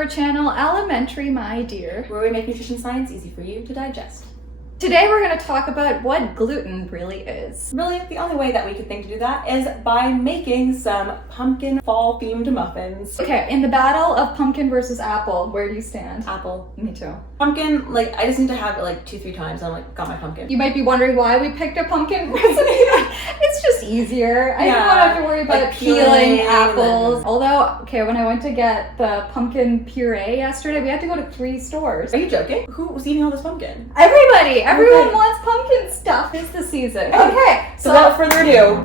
our channel, Elementary, my dear, where we make nutrition science easy for you to digest. Today we're going to talk about what gluten really is. Really, the only way that we could think to do that is by making some pumpkin fall-themed muffins. Okay, in the battle of pumpkin versus apple, where do you stand? Apple. Me too. Pumpkin, like, I just need to have it like 2-3 times and I'm like, got my pumpkin. You might be wondering why we picked a pumpkin recipe. It's just easier. I don't have to worry about like peeling apples. Although, okay, when I went to get the pumpkin puree yesterday, we had to go to 3 stores. Are you joking? Who was eating all this pumpkin? Everybody! Everyone wants pumpkin stuff. It's the season. Okay, so without further ado,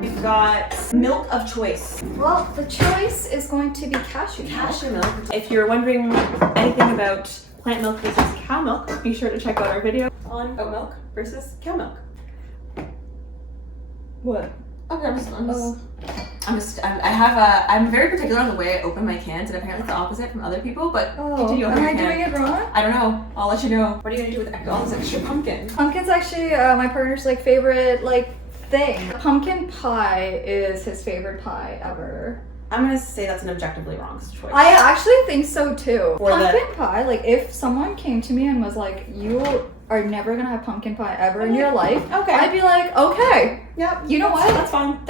we've got milk of choice. Well, the choice is going to be cashew milk. Cashew milk. If you're wondering anything about plant milk versus cow milk, be sure to check out our video on oat milk versus cow milk. What? Okay, I'm very particular on the way I open my cans, and apparently it's the opposite from other people, but continue opening your can. Am I doing it wrong? I don't know. I'll let you know. What are you gonna do with all this extra pumpkin? Pumpkin's actually my partner's favorite thing. Pumpkin pie is his favorite pie ever. I'm gonna say that's an objectively wrong choice. I actually think so too. Pumpkin pie, if someone came to me and was like, you are never gonna have pumpkin pie ever in your life, I'd be like, okay. Yep. You know what? That's fine.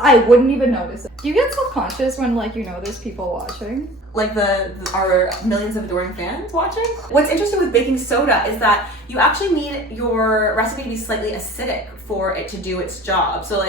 I wouldn't even notice it. You get self-conscious when there's people watching. Like our millions of adoring fans watching. What's interesting with baking soda is that you actually need your recipe to be slightly acidic for it to do its job. So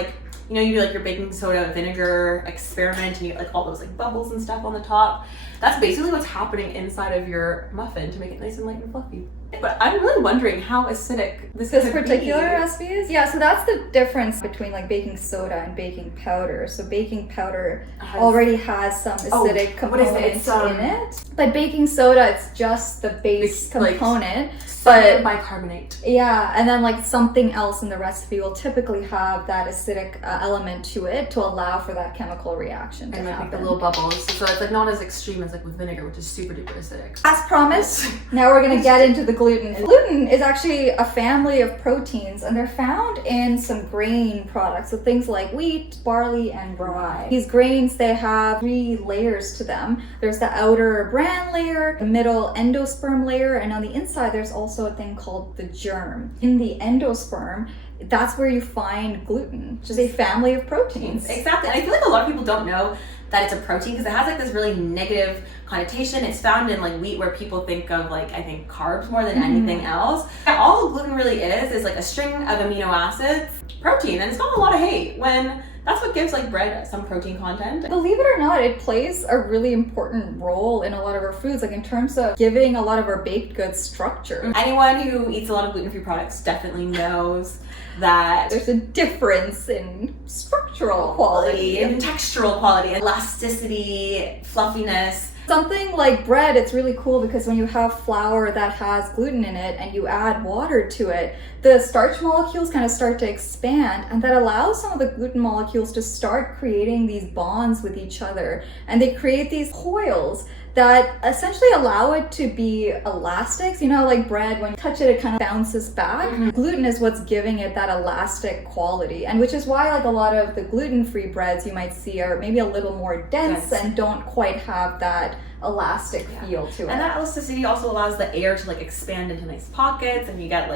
you do your baking soda vinegar experiment and you get all those bubbles and stuff on the top. That's basically what's happening inside of your muffin to make it nice and light and fluffy. But I'm really wondering how acidic this particular recipe is. Yeah, so that's the difference between baking soda and baking powder. So baking powder already has some acidic components in it. But baking soda, it's just the base component. But bicarbonate. Yeah, and then something else in the recipe will typically have that acidic element to it to allow for that chemical reaction to happen. Make the little bubbles. So it's not as extreme as with vinegar, which is super duper acidic. As promised, now we're gonna get into the gluten. Gluten is actually a family of proteins, and they're found in some grain products, so things like wheat, barley, and rye. These grains, they have 3 layers to them. There's the outer bran layer, the middle endosperm layer, and on the inside there's also a thing called the germ. In the endosperm, that's where you find gluten, which is a family of proteins. Exactly. And I feel a lot of people don't know that it's a protein because it has this really negative connotation. It's found in wheat, where people think of I think carbs more than anything else. All gluten really is a string of amino acids, protein, and it's got a lot of hate when that's what gives bread some protein content. Believe it or not, it plays a really important role in a lot of our foods, in terms of giving a lot of our baked goods structure. Anyone who eats a lot of gluten-free products definitely knows that there's a difference in structural quality and textural quality, elasticity, fluffiness. Something like bread, it's really cool because when you have flour that has gluten in it and you add water to it, the starch molecules kind of start to expand, and that allows some of the gluten molecules to start creating these bonds with each other. And they create these coils that essentially allow it to be elastic. So bread, when you touch it, it kind of bounces back. Gluten is what's giving it that elastic quality, and which is why a lot of the gluten-free breads you might see are maybe a little more dense and don't quite have that elastic feel to it. And that elasticity also allows the air to expand into nice pockets, and you get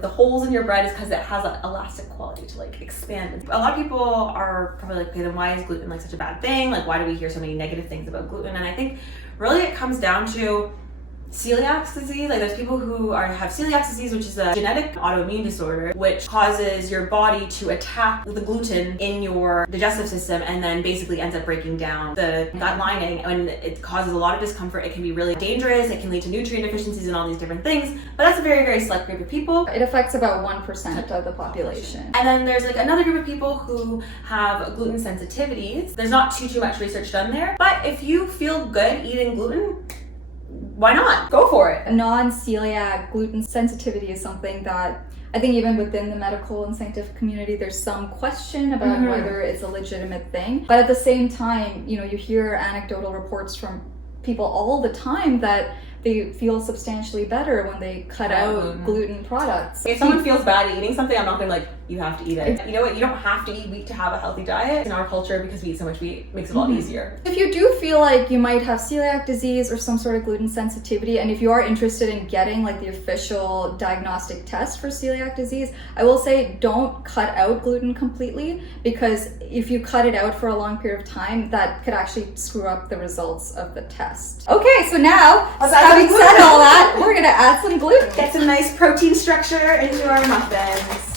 the holes in your bread is because it has an elastic quality to expand. A lot of people are probably okay, then why is gluten such a bad thing? Why do we hear so many negative things about gluten? And I think really it comes down to celiac disease. There's people who have celiac disease, which is a genetic autoimmune disorder, which causes your body to attack the gluten in your digestive system and then basically ends up breaking down the gut lining, and it causes a lot of discomfort. It can be really dangerous. It can lead to nutrient deficiencies and all these different things, but that's a very, very select group of people. It affects about 1% of the population. And then there's another group of people who have gluten sensitivities. There's not too much research done there, but if you feel good eating gluten, why not? Go for it. Non-celiac gluten sensitivity is something that I think even within the medical and scientific community, there's some question about whether it's a legitimate thing. But at the same time, you hear anecdotal reports from people all the time that they feel substantially better when they cut out gluten products. If someone feels bad eating something, I'm not gonna be like, you have to eat it. You know what? You don't have to eat wheat to have a healthy diet. In our culture, because we eat so much wheat, it makes it a lot easier. If you do feel like you might have celiac disease or some sort of gluten sensitivity, and if you are interested in getting like the official diagnostic test for celiac disease, I will say don't cut out gluten completely, because if you cut it out for a long period of time, that could actually screw up the results of the test. Okay, so now, having said all that, we're gonna add some gluten. Get some nice protein structure into our muffins.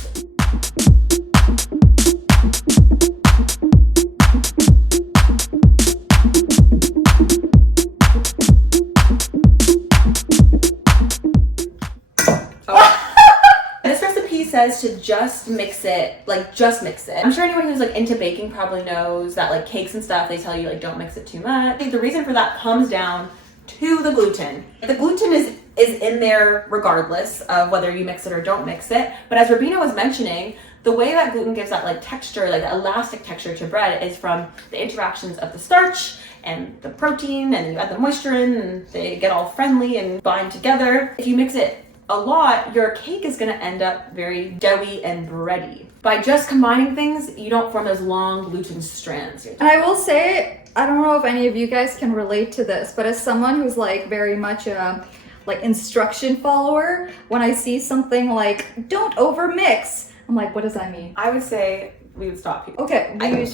Says to just mix it. I'm sure anyone who's like into baking probably knows that like cakes and stuff, they tell you like don't mix it too much. I think the reason for that comes down to the gluten. The gluten is in there regardless of whether you mix it or don't mix it. But as Rubina was mentioning, the way that gluten gives that like texture, like the elastic texture to bread, is from the interactions of the starch and the protein, and you add the moisture in and they get all friendly and bind together. If you mix it a lot, your cake is going to end up very doughy and bready. By just combining things, you don't form those long gluten strands. And I will say, I don't know if any of you guys can relate to this, but as someone who's like very much a like instruction follower, when I see something like don't overmix, I'm like, what does that mean? I would say we would stop here. Okay, I'm gonna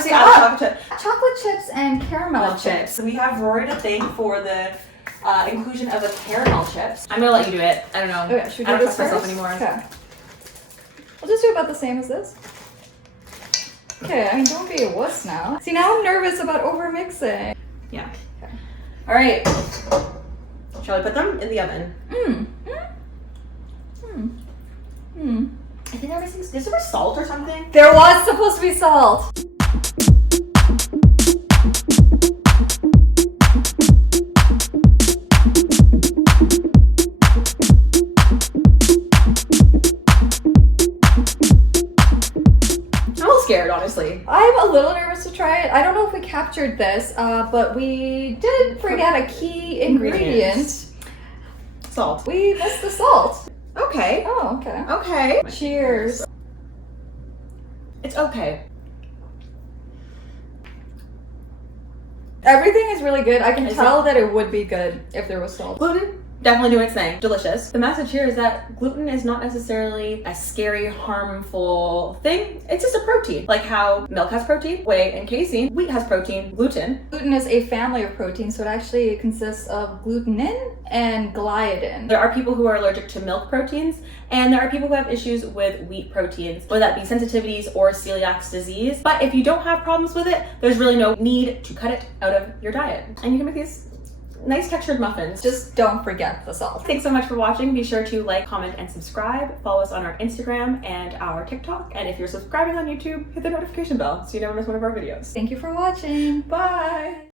say chocolate chips and caramel chips. So we have Rory to thank for the inclusion of the caramel chips. I'm gonna let you do it. I don't know. Okay, should we do I don't this trust myself first? anymore. Okay. We'll just do about the same as this. Okay, I mean, don't be a wuss now. See, now I'm nervous about overmixing. Yeah. Okay. All right. Shall we put them in the oven? I think I'm missing. Is there salt or something? There was supposed to be salt. Scared, honestly. I'm a little nervous to try it. I don't know if we captured this, but we did forget a key ingredient. Salt. We missed the salt. Okay. Oh, okay. Okay. Cheers. It's okay. Everything is really good. I can tell that it would be good if there was salt. Gluten, definitely doing its thing. Delicious. The message here is that gluten is not necessarily a scary, harmful thing. It's just a protein. Like how milk has protein, whey and casein, wheat has protein, gluten. Gluten is a family of proteins, so it actually consists of glutenin and gliadin. There are people who are allergic to milk proteins, and there are people who have issues with wheat proteins, whether that be sensitivities or celiac disease. But if you don't have problems with it, there's really no need to cut it out of your diet. And you can make these nice textured muffins. Just don't forget the salt. Thanks so much for watching. Be sure to like, comment, and subscribe. Follow us on our Instagram and our TikTok. And if you're subscribing on YouTube, hit the notification bell so you never miss one of our videos. Thank you for watching. Bye!